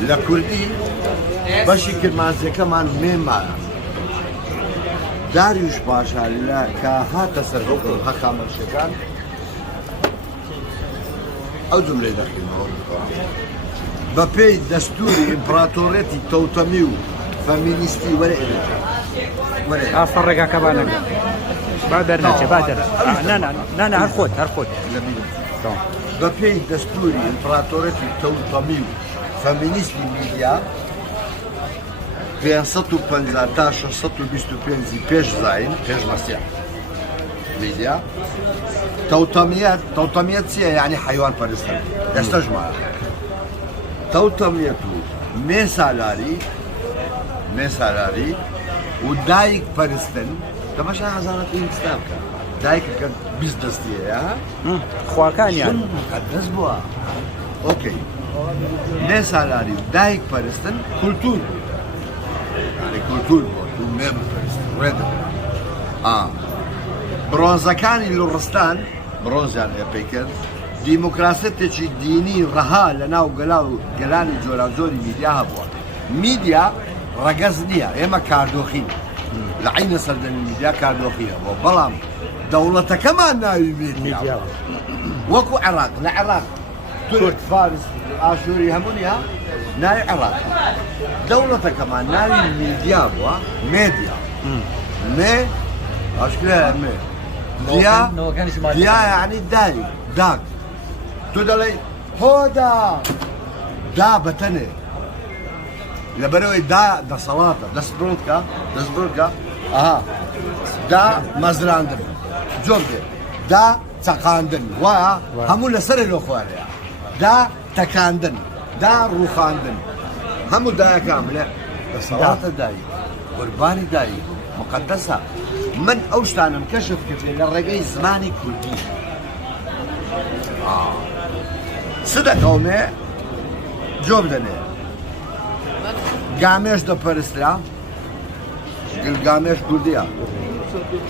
لكردي بەشی کرمانچێکەمان مێمایە داریوش پاشا لە کە هاتە سەر هەخامەشەکان ئەو جملەی دەخینەوە بە پێی دەستوری ئیمپراتۆرێتی تەوتەمی و فەمینیستی وەرە ئافڕێگا کە بانەکە با دەرنەچێ با دەر نانە هەر خۆت بە پێی دەستوری ئیمپراتۆرێتی تەوتەمی و فەمینیستی میدیا 550 تا 625 پێش زاین پێش مەسیح میدیا تەوتەمیەت چییە یعنی حیوان پەرستن ئێستاش وایە تەوتەمیەت و مێسالاری و دایک پەرستن تەماشا هەزارەتی ئیسلام بکە دایکەکە 20 دەستیەیە خواکانیان دەست بووە ئۆکەی مێسالاری و دایک پەرستن کولتور کولتور بۆ مێ بپەرستن ڕێدە برۆنزەکانی لوڕستان برۆنزیان هەیە پێی کرد دیموکراسەتێکی دینی ڕەها لە ناو گەلانی جۆراوجۆری میدیا هەبووە میدیا ڕەگەز نییە ئێمە کاردۆخین لە عینە سەردەمی میدیا کاردۆخیە بۆ بەڵام دەوڵەتەکەمان ناوی میدیا وەکو عێراق لە عێراق تورک فارس ئاشووری هەموونیە ناوی عێراق دەوڵەتەکەمان ناوی میدیا بووە مێدیا مێ ئاشکرایە مێ دیا یعنی داگ تۆ دەڵێ هۆدا دا بەتەنێ لەبەرەوەی دا دەسەڵاتە دەستبڕکە ئاها دا مەزراندن جۆم دێ دا چەقاندن وایە هەموو لەسەرە لۆ خوارەیە دا تەکاندن دا ڕووخاندن هەموو دایەکان لێ دەسەڵاتە دایی قوربانی دایی مقدسە من ئەو شتانم کەشف کردێ لە ڕێگەی زمانی کوردی چ دەکەومێ جۆ بدەنێ گامێش دەپەرسترا گامێش کوردیە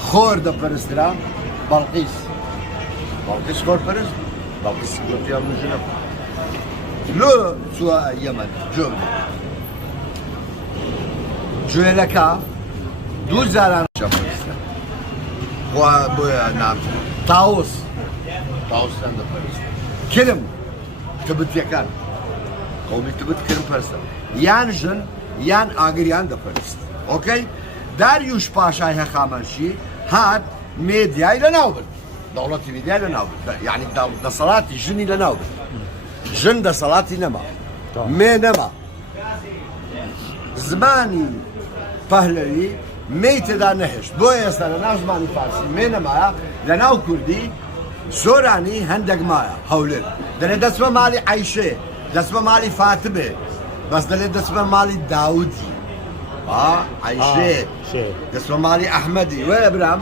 خۆر دەپەرسترا بەڵقیس خۆر پەرست بەڵقیس کوردیە مژنە لۆ چووە یەمەن جۆ بدێ گوێلەکە دوو جاران پەرسترا بۆیە نام تاوسان دەپەرست کرم تبتیەکان قومی تبت کرم پەرستە یان ژن یان ئاگریان دەپەرست ئۆکەی داریوش پاشای هەخامەشی هات مێدیای لەناو برد دەوڵەتی میدیای لەناو برد یعنی دەسەڵاتی ژنی لەناو برد ژن دەسەڵاتی نەما مێ نەما زمانی پەهلەوی مێی تێدا نەهێشت بۆ ئێستا لەناو زمانی فارسی مێ نەمایە لەناو کوردی زۆرانی هەندێک مایە هەولێر دەڵێ دەچمە ماڵی عەیشێ دەچمە ماڵی فاتمێ بەس دەڵێ دەچمە ماڵی داودی عەیشێ دەچمە ماڵی ئەحمەدی وەیە برام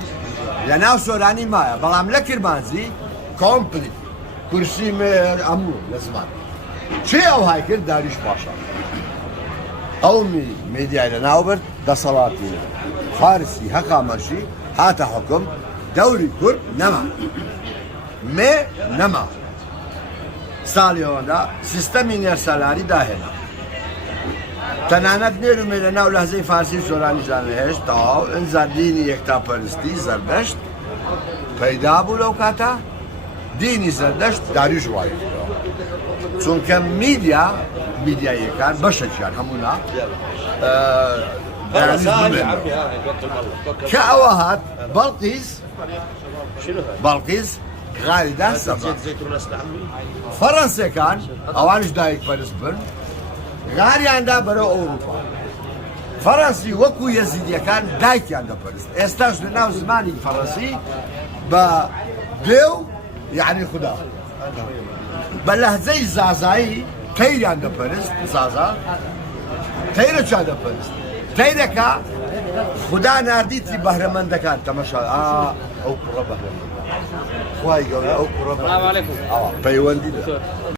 لەناو سۆرانی مایە بەڵام لە کرمانجی کۆمپلیت کورسی مێر هەموو لە زمان چێ ئەو های کرد داریوش پاشا ئەو میدیای لەناو برد دەسەڵاتی فارسی هەخامەشی هاتە حکم دەوری کورد نەما مێ نەما ساڵی ئەوەندا سیستەمی نێرسەلاری داهێنا تەنانەت نێرومێ لە ناو لەهزەی فارسی سۆرانیشان هێشت تەواو ئەنجا دینی یەکتاپەرستی زەردەشت پەیدا بوو لەو کاتە دینی زەردەشت داریوش وای چونکە میدیایەکان بەشێکیان هەموونا کە ئەوە هات بەڵقیس غالیدان سەبا فەڕەنسیەکان ئەوانش دایک پەرست بن غاریاندا بەرەو ئەوروپا فەڕەنسی وەکو یەزیدیەکان دایکیان دەپەرست ئێستاش لە ناو زمانی فەڕەنسی بە دێو یعنی خوددا بە لەهجەی زازایی تەیریان دەپەرست زازا تەیرە چا دەپەرست تەیرەکە خوددا ناردیتی بەهرەمەندەکان تەمەشا ئەو کوڕە بەهرەمەندە خوای گەورە ئەو کوڕە پەیوەندی